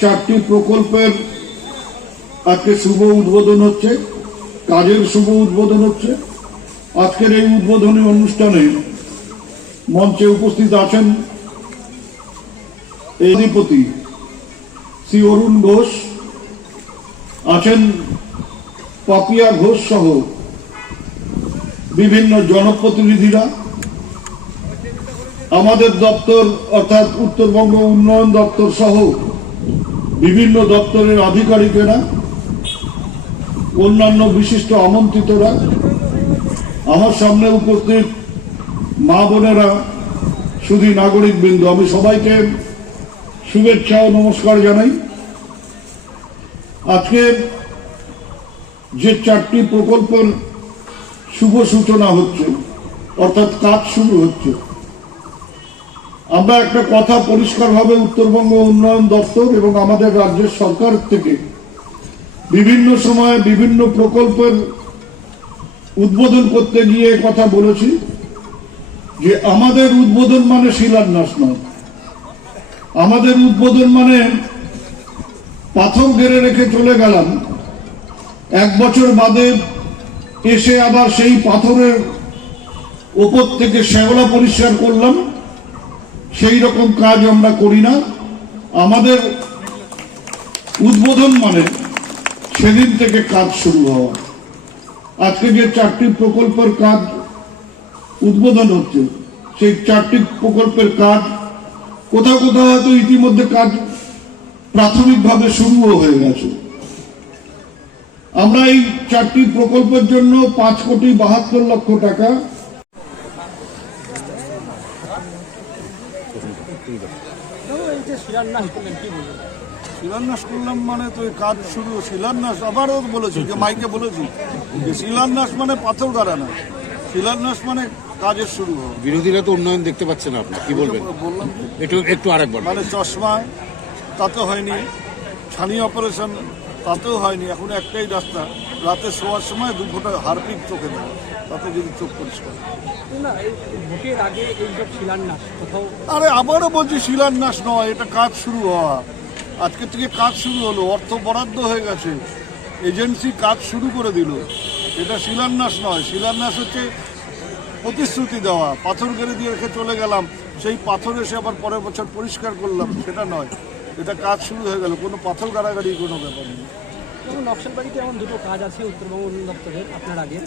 চারটি প্রকল্পের আজকে শুভ উদ্বোধন হচ্ছে, কাজের শুভ উদ্বোধন হচ্ছে। আজকের এই উদ্বোধনী অনুষ্ঠানে মঞ্চে উপস্থিত আছেন অধিপতি শ্রী অরুণ ঘোষ, আছেন পাপিয়া ঘোষ সহ বিভিন্ন জনপ্রতিনিধিরা। আমাদের দপ্তর অর্থাৎ উত্তরবঙ্গ উন্নয়ন দপ্তর সহ বিভিন্ন দপ্তরের আধিকারিকেরা, অন্যান্য বিশিষ্ট আমন্ত্রিতরা, আমার সামনে উপস্থিত মা বোনেরা শুধু নাগরিক বৃন্দ আমি সবাইকে শুভেচ্ছা ও নমস্কার জানাই। আজকে যে চারটি প্রকল্পের শুভ সূচনা হচ্ছে, অর্থাৎ কাজ শুরু হচ্ছে আমরা একটা কথা পরিষ্কারভাবে উত্তরবঙ্গ উন্নয়ন দপ্তর এবং আমাদের রাজ্যের সরকার থেকে বিভিন্ন সময়ে বিভিন্ন প্রকল্পের উদ্বোধন করতে গিয়ে কথা বলেছি যে আমাদের উদ্বোধন মানে শিলান্যাস নয়। আমাদের উদ্বোধন মানে পাথর ঘেরে রেখে চলে গেলাম। এক বছর বাদে এসে আবার সেই পাথরের ওপর থেকে শ্যাওলা পরিষ্কার করলাম। সেই রকম কাজ আমরা করি না। আমাদের উদ্বোধন মানে সেদিন থেকে কাজ শুরু হওয়া। আজকে যে চারটি প্রকল্পের কাজ উদ্বোধন হচ্ছে, সেই চারটি প্রকল্পের কাজ কোথাও কোথাও হয়তো ইতিমধ্যে কাজ প্রাথমিকভাবে শুরুও হয়ে গেছে। আমরা এই চারটি প্রকল্পের জন্য পাঁচ কোটি বাহাত্তর লক্ষ টাকা এই যে শিলান্যাস করলেন কি বলবেন? শিলান্যাস করলাম মানে তো কাজ শুরু শিলান্যাস আবারও বলেছি যে মাইকে বলেছি যে শিলান্যাস মানে পাথর গাড়া না শিলান্যাস মানে কাজের শুরু হবে বিরোধীরা তো উন্নয়ন দেখতে পাচ্ছে না আপনি কি বলবেন? বললাম একটু একটু আরেকবার। মানে চশমা তা তো হয়নি। স্থানীয় অপারেশন তাতেও হয়নি এখন একটাই রাস্তা। রাতে শোয়ার সময় দু ফোঁটা হারপিক চোখে দেওয়া। তাতে যদি চোখ পরিষ্কার আরে আবারও বলছি শিলান্যাস নয় এটা কাজ শুরু হওয়া। আজকে থেকে কাজ শুরু হলো অর্থ বরাদ্দ হয়ে গেছে। এজেন্সি কাজ শুরু করে দিল। এটা শিলান্যাস নয় শিলান্যাস হচ্ছে প্রতিশ্রুতি দেওয়া। পাথর গেড়ে দিয়ে রেখে চলে গেলাম। সেই পাথর এসে আবার পরের বছর পরিষ্কার করলাম সেটা নয়। এটা কাজ শুরু হয়ে গেল, কোনো পাথর গাড়াগাড়ি, কোনো ব্যাপার নেই। নকশাল নকশালবাড়িতে এমন দুটো কাজ আছে উত্তরবঙ্গ উন্নয়ন দপ্তরের, আপনার আগে।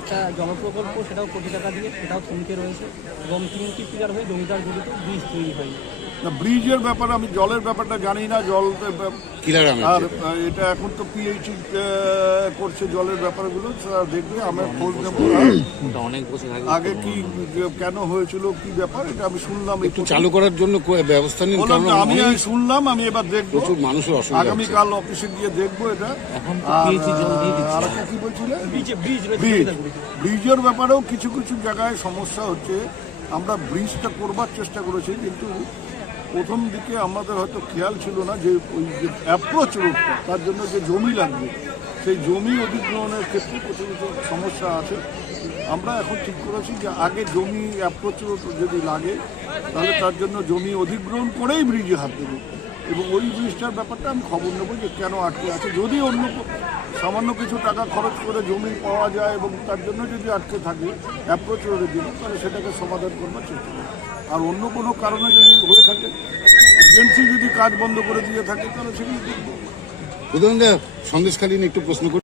একটা জলপ্রকল্প, সেটাও কোটি টাকা দিয়ে, সেটাও থমকে রয়েছে এবং তিনটি পিলার হয়ে জমিদার জড়িত ব্রিজ তৈরি হয়নি। না ব্রিজের ব্যাপারে আমি জলের ব্যাপারটা জানি না জল আর এটা এখন তো পিএইচি করছে জলের ব্যাপারগুলো দেখবে আমরা খোঁজ নেব। আগে কি কেন হয়েছিল কি ব্যাপার এটা আমি শুনলাম একটু চালু করার জন্য ব্যবস্থা নিন না, আমি শুনলাম আমি এবার দেখব। প্রচুর মানুষের অসুবিধা আগামীকাল অফিসে গিয়ে দেখব এটা। আর একটা কি বলছিলে? ব্রিজে ব্রিজ ব্রিজ। ব্রিজের ব্যাপারেও কিছু কিছু জায়গায় সমস্যা হচ্ছে। আমরা ব্রিজটা করবার চেষ্টা করেছি কিন্তু প্রথম দিকে আমাদের হয়তো খেয়াল ছিল না যে ওই যে অ্যাপ্রোচ রোডটা তার জন্য যে জমি লাগবে, সেই জমি অধিগ্রহণের ক্ষেত্রে কিছু কিছু সমস্যা আছে। আমরা এখন ঠিক করেছি যে আগে জমি অ্যাপ্রোচ রোড যদি লাগে, তাহলে তার জন্য জমি অধিগ্রহণ করেই ব্রিজে হাত দেবো। এবং ওই ব্রিজটার ব্যাপারটা আমি খবর নেব যে কেন আটকে আছে। যদি অন্য সামান্য কিছু টাকা খরচ করে জমি পাওয়া যায় এবং তার জন্য যদি আটকে থাকে অ্যাপ্রোচ রোডের জন্য, তাহলে সেটাকে সমাধান করবার চেষ্টা করব। আর অন্য কোনো কারণে যদি হয়ে থাকে এজেন্সি যদি কাজ বন্ধ করে দিয়ে থাকে, তাহলে সেগুলি সন্দেশকালীন একটু প্রশ্ন